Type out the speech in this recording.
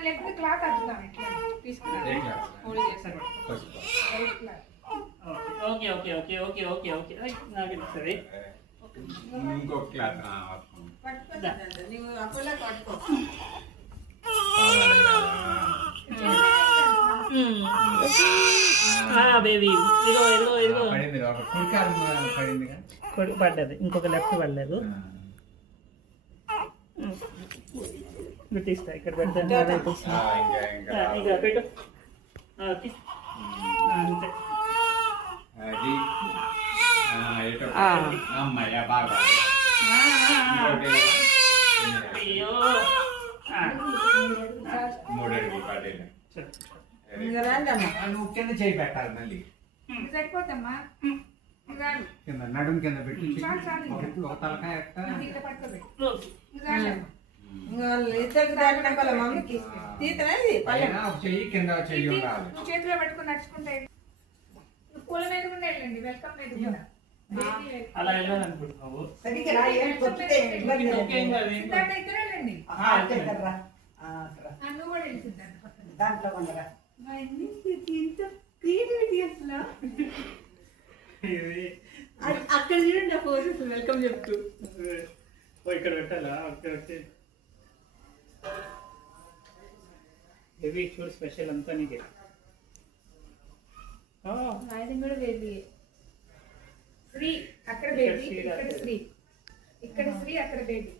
లేకపోతే క్లాత్ అద్దుతాం ఇట్లా తీసుకున్నాను హోల్డ్ చేస్తారు okay okay okay okay okay okay నాకు తెలుస్తుంది ఇంకో క్లాత్ నువ్వు అప్పుల్లో పట్టుకో బేబీ ఇదిగో ఇదిగో ఇదిగో పడింది ఒక కుడికాలు పడింది పడ్డది ఇంకొక లెఫ్ట్ పడలేదు తీస్తా ఇక్కడ పెడతాను ఇంకా పెట్టు ఓకే అంతే అమ్మాయ్యా బాగా అయ్యో 3 అడుగులు పడేది నువ్వు కింద చేయి పెట్టాలి మళ్ళీ సరిపోతమ్మా కింద నడుము కింద పెట్టి ఒక తలకాయ చెయ్యి కింద చెయ్యి ఉండాలి చేతిలో పెట్టుకుని నడుచుకుంటే పూల మీద కూడా వెళ్ళండి వెల్కమ్ మీద కూడా అలా వెళ్ళాలనుకుంటున్నావు ఇద్దరు వెళ్ళండి నువ్వు కూడా వెళ్ళి దాంట్లో ఉండగా అక్కడ చూడండి ఆ ఫోటోస్ వెల్కమ్ చెప్తూ ఇక్కడ పెట్టాలా ఓకే ఓకే హెవీ చూడు స్పెషల్ అంతా నీకే రాయడం కూడా బేబీ శ్రీ అక్కడ బేబీ ఇక్కడ శ్రీ ఇక్కడ శ్రీ అక్కడ బేబీ